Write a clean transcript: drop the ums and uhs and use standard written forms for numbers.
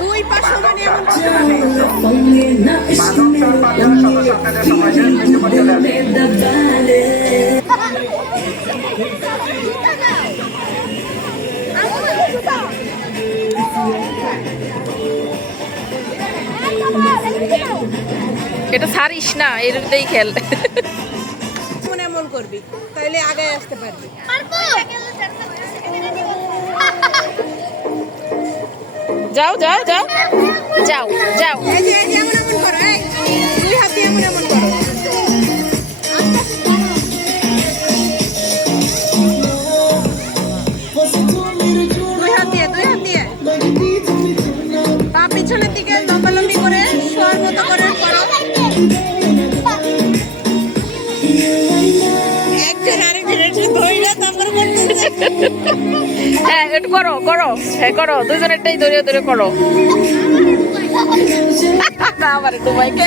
দুই পা সমানে এমন এটা ছাড়িস না, এরটাই খেল। এমন করবি তাহলে আগে আসতে পারবি। যাও যাও যাও যাও যাও। এই যে এমন এমন করো, এই দুই হাত দিয়ে এমন এমন করো। দুই হাত দিয়ে পা পিছনের দিকে লম্বালম্বি করে শোয়ার মতো করে করো। একজন আরেকজনের ধরে তারপরে করতেছে। হ্যাঁ একটু করো করো, হ্যাঁ করো, দুজনেরটাই ধরে ধরে করো। আমার একটু ভাইকে